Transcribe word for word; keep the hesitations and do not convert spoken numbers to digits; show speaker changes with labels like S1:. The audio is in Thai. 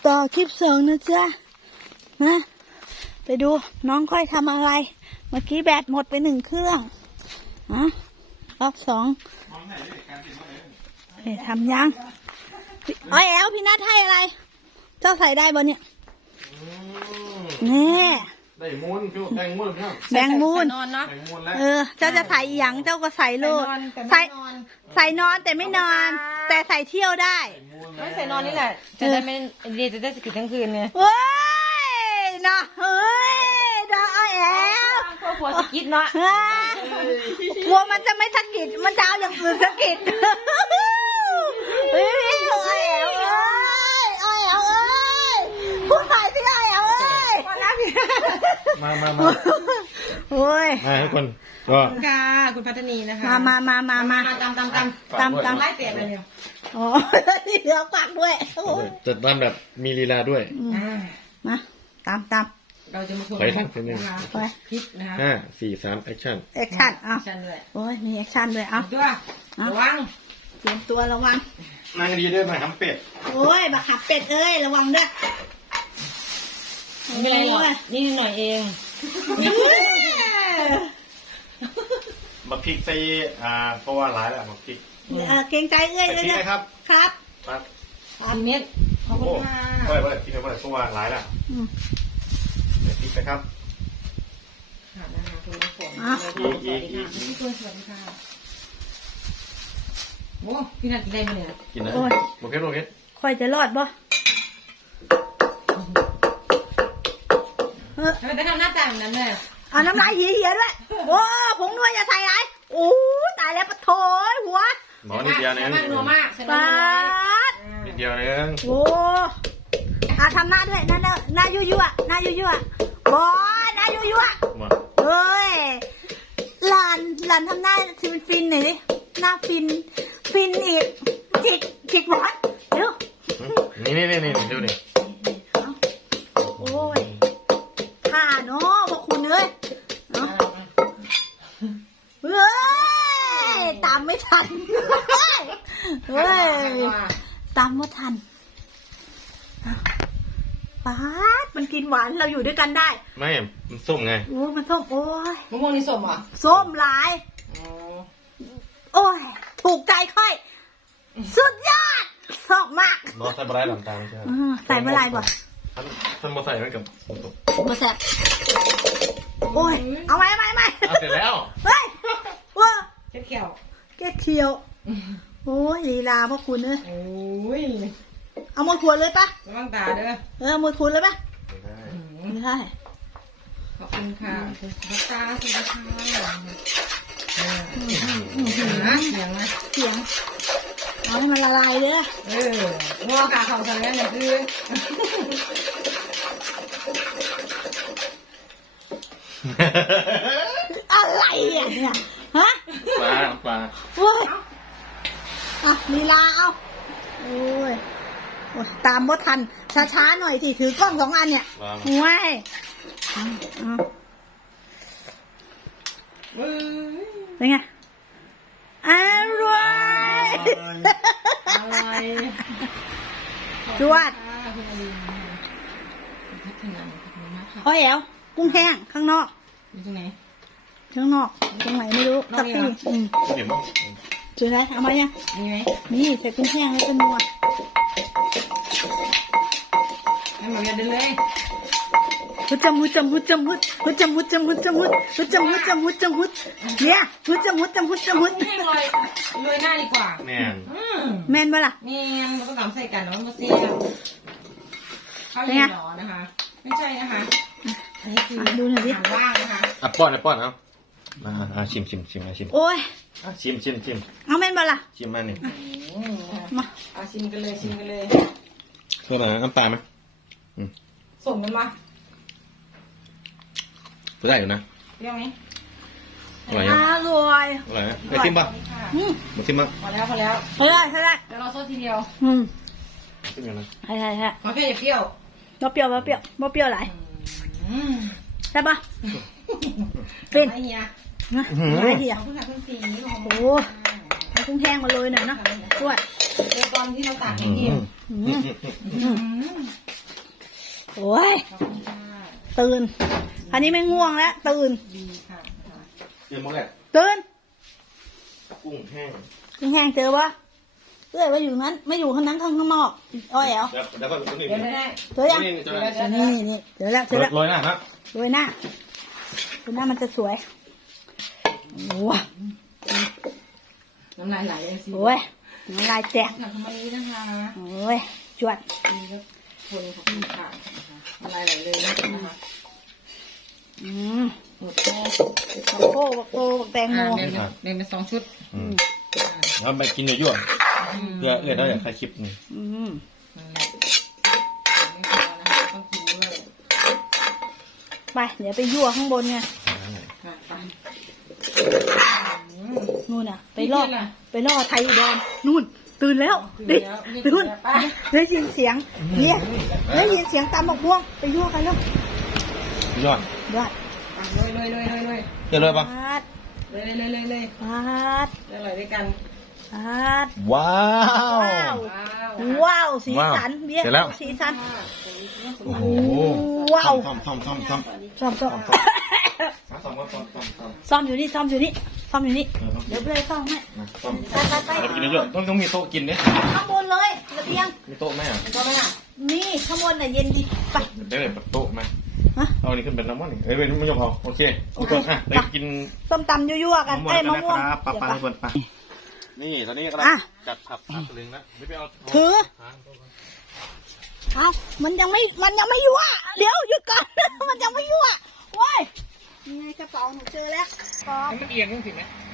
S1: ต่อคลิปสองนะจ๊ะนะไปดูน้องก้อยทำอะไรเมื่อกี้แบตหมดไปหนึ่งเครื่องนะรอบสองเฮ้ยทำยังอ้อยแอลพี่นัทให้อะไรเจ้าใส่ได้บ่เนี่ยนี่
S2: ได้มูลพี่แดงมูลพี่
S1: แบงมูลเออเจ้าจะใส่หยังเจ้าก็ใส่โลดใส่ใส่นอนแต่ไม่นอน แต่ใส่เที่ยวได้
S3: ไม่ใส่นอนนี่แหละจะได้ไม่ดีจะได้สกิดทั้งคืนไง
S1: เว้ยเนาะเฮ้ยเนาะอ้อยแอล
S3: กลัวสกิดเนาะ
S1: กลัวมันจะไม่สกิดมันจะเอาอย่างอื่นสกิดเฮ้ยอ้อยแอลเอ้ยอ้อยแอลเอ้ยพูดใส่สิอ้อยแอลเอ้ย
S2: มามามา
S1: โอ้ย
S2: มาทุกคนก็
S3: ค่ะคุณพัฒนีนะคะ
S1: มามามามามา
S3: ตามตามตาม
S1: ตามตาม
S3: ไล่เตะเลยเนี่ย
S1: อ๋อนี่เหลือปากด้วย
S2: จะตามแบบมีลีลาด้วย
S1: มาตามตาม
S3: เราจะมาคุย
S2: กันนะคะ
S3: ไปพลิกนะคะ
S2: ห้าสี่สามแอคชั่น
S1: แอคชั่นอ่ะ
S3: เลย
S1: โอ้ยมีแอคชั่นด้วยเอา
S3: ตัวระวัง
S1: เตรียมตัวระวัง
S2: นั่งดีด้วยมาทำเป็ด
S1: โอ้ยบักขับเป็ดเอ้ยระวังด้วย
S3: ไม่เป็นไรหรอกนี่หน่อยเอง
S2: มาพริกใส่อ่าเพราะว่าร้ายแล้วมาพริก
S1: เกรงใจเอ้ยเลย
S2: นะครับ
S1: ครับ
S2: ครับ
S3: สามเม็ดขอบคุณค่ะ
S2: โอ้ยว่าพริกเพราะว่าเพราะว่าร้ายแล้วพริกนะครับ
S3: ค่ะนะคะคุณน้ำฝนสวัสดีค่ะพี่คุณสวัสดีค่ะโอ้พี่นัทกินได้ไหมเนี่ย
S2: กินนะโอเคโอเค
S1: ค่อยจะรอดบ่
S3: ทำไมต้องทำหน้าตาแบบนั้นเลย
S1: อ่าน้ำลายเหี่ยๆด้วยโอ้ผงนัวอย่าใส่ไรโอ้ตายแล้วปะโถยหัว
S2: หมอนิดเดียวนึง
S3: มันนัวมาก
S1: ปาด
S2: นิดเดียวนึง
S1: โอ้อาทำหน้าด้วยหน้าหน้ายั่วๆหน้ายั่วๆบอหน้ายั่วๆเฮ้ยหลานหลานทำหน้าฟินฟินหน่อยดิหน้าฟินฟินอีกจิกจิกหวานเดี๋ยว
S2: นี่นี่นี่นี่ดูดิ
S1: โอ้ยท่าเนาะพวกคุณเอ้ยเนาะเฮ้ยตามไม่ทันเฮ้ยตามไม่ทันป๊าดมันกินหวานเราอยู่ด้วยกันได้
S2: ไม่มันส้มไง
S1: โอ้มันส้มโอ้ย
S3: มะม่วงนี่ส้มอ่ะ
S1: ส้มหลายโอ้ยถูกใจค่อยสุดยอดชอบมาก
S2: น้องใส่บะไรหลังตาใช่ไหม
S1: ใส่บะไรบ่
S2: ท่านท่านมาใส่ไว้กับ
S1: มาแซ่บโอ้ยเอาไหมเอาไหมเอาไหม
S2: เอาเสร็จแล้ว
S1: เฮ้ยว้า
S3: เก็ดเขียว
S1: เก็ดเขียวโอ้ยลีลาพ่อคุณเอ้ย
S3: โอ้ย
S1: เอาหมดขวดเลยปะ
S3: ระวังตาเด้อ
S1: เออหมดขวดเลยปะไม่ได้
S3: ขอบคุณค่ะคุณพัชตาสวัสดีค่ะเสียงนะ
S1: เสียงเอาให้มันละลายเด้อ
S3: เอองัวขาเขาทางนี้เนี่ยคือ
S1: อะไรอ่ะเนี่ยฮะ
S2: ปลาปลา
S1: โอ้ยอ่ะลีลาเอาโอ้ยโอ้ยตามบ่ทันช้าๆหน่อยสิถือกล้องสองอันเนี่ยว้ายเป็นไงอร่อย
S3: อร่อย
S1: จวดโอ้ยแอวกุ้งแห้งข้างนอก
S3: อยู่ตรงไหน
S1: ข้างนอกตรงไหนไม่รู้ทับพี่อืมเจอแล้วเอามายัง
S3: มีไหม
S1: นี่ใส่กุ้งแห้งแล้วก็นัว
S3: ให้หมดเลยเลย
S1: หุดจมุดจมุดจมุดหุดจมุดจมุดจมุดหุดจมุดจมุดจมุดเนี่ยหุดจมุดจมุดจมุด
S3: ให้ลอยลอยหน้าดีกว่า
S2: แม่น
S1: แม่นปะล่ะ
S3: แม่นมันก็ต้องใส่กันเนาะมาเสียข้าวเหนียวนะคะไม่ใช่นะคะอันนี้คือ
S1: ดูหน่อยดิ
S3: ว่างนะคะ
S2: อ่ะป้อนอ่ะป้อนเอาอ่าชิมชิมชิมมาชิม
S1: โอ้ย
S2: ชิมชิมชิม
S1: เอาแม่นปะล่ะ
S2: ชิมมาหนึ่ง
S3: มาเอาชิมกันเลยชิมกันเลย
S2: ตัวไหนน้ำตาลไหม
S3: ส่งกันมา
S2: ก็ได้อยู่นะ
S3: เปรี้ยวไหม
S2: อร่อยอ
S1: ร่อย
S2: อร่อยนะไปชิมป่ะมาชิมป่ะ
S3: พอแล้วพอแล้ว
S1: พอแล้วพอแล้ว
S3: เดี๋ยวเราโซ่ทีเดียว
S1: อืม
S2: ชิมกันนะ
S1: ใช่ใช่ใช่
S3: มาแค่อย่าเปรี้ยว
S1: บ่เปรี้ยวบ่เปรี้ยวบ่เปรี้ยวหลายใช่ปะเป็น
S3: ไอ้เหี้ย
S1: นะไอ้เหี้ย
S3: เพิ่งทำเพิ่งสี
S1: โอ้เอากุ้งแห้งมาเลยหน่อยเนาะด้วย
S3: เดี๋ยวตอนที่เราตากให้กิน
S1: โอ้ย
S3: ขอบคุณค่ะ
S1: ตื่นคราวนี้ไม่ง่วงแล้วตื่น
S3: ดีค่ะนะคะ
S2: เดี๋ยวมาแหละ
S1: ตื่น
S2: กุ้งแห้ง
S1: กินแห้งเจอปะเอ้ยว่าอยู่นั้นไม่อยู่ข้างนั้นข้างข้างนอกอ้อยแอว
S2: เดี๋ยวเดี๋ยวก็ตรงนี้
S3: เดี๋ยวได้
S1: เจอยัง
S2: นี่เจอแล้ว
S1: นี่นี่เจอแล้วเจอแล้ว
S2: โรยหน้าครับ
S1: โรยหน้าโรยหน้ามันจะสวยโอ้ย
S3: น้ำลายไหลเลยสิ
S1: โอ้ยน้ำลายแตก
S3: หนักทำไมนะคะ
S1: โอ้ยจวด
S3: นี่ก็คนขอบคุณค่ะนะคะน้ำลายไหลเลยนะคะ
S1: อืม
S3: หมดแค่
S1: บักโก้บักโก้บักแตงโม
S3: อ่าเดินเดินไปสองชุด
S2: อืมแล้วไปกินยั่วๆเพื่อเอื้อได้อย่างใครคลิปนี่
S1: อืม
S3: นั่นแหละไม่พอนะคะต้องกินด้วย
S1: ไปเดี๋ยวไปยั่วข้างบนไง
S3: ค่ะไป
S1: นู่นน่ะ ไปล่อไปล่อไทยอุดรนู่น ตื่นแล้ว
S3: ตื่
S1: ดิ
S3: นแล้วรีบ
S1: ตื่น
S3: ไป
S1: ได้ยินเสียงเรียกได้ยินเสียงตามบอกม่วงไปยั่วกันแล้ว
S2: ยอด
S1: ยอด
S3: เลยเลยเลยเลยเลย
S2: เจอเลยปะ
S1: ปาด
S3: เลยเลยเลยเลย
S1: ปาด
S3: อร่อยด้วยกัน
S1: ปาด
S2: ว้าว
S1: ว้าว
S3: ว้าว
S1: ว้าวสีสันเบี้ย
S2: เสร็จแล้ว
S1: สีสัน
S2: โอ้โห
S1: ว้าว
S2: ซ่อมซ่อมซ่อมซ่อม
S1: ซ่อมซ่อม
S2: ซ่อมซ่อมซ่อมซ่อมซ่อม
S1: ซ่อมอยู่นี่ซ่อมอยู่นี่ซ่อมอยู่นี่
S2: เออ
S1: เดี๋ยวไปเลยซ่อมให้
S2: นะซ่อม
S1: ไปไปไป
S2: เราไปกินเยอะๆต้องต้องมีโต๊ะกินเนี่ย
S1: ข้างบนเลยระเบียง
S2: มีโต๊ะไหมอ่ะ
S3: ก็ไม่อ่ะ
S1: นี่ข้างบนน่ะเย็นดีไป
S2: เดี๋ยวเดี๋ยวโต๊ะไหม
S1: ฮะ
S2: เอาอันนี้ขึ้นเป็นน้ำมันนี่เอ้ยเป็นไม่ยอมพอโอเคทุกคนอ่ะไปกิน
S1: ส้มตำยั่วๆกันเอ้ยมะม่วง
S2: ปลาปลา
S1: เดี๋ยว
S2: ทุกคนไปนี่ตอนนี้กำลัง
S1: อ่ะ
S2: จัดผับผักลึงแล้วไม่ไปเอา
S1: ถือ เอามันยังไม่ มันยังไม่ยั่ว เดี๋ยวหยุดก่อน มันยังไม่ยั่วโว้ยยังไงกระเป๋าหนูเจอแล้วกรอบ
S3: มันเอียงจริงๆนะ
S1: ก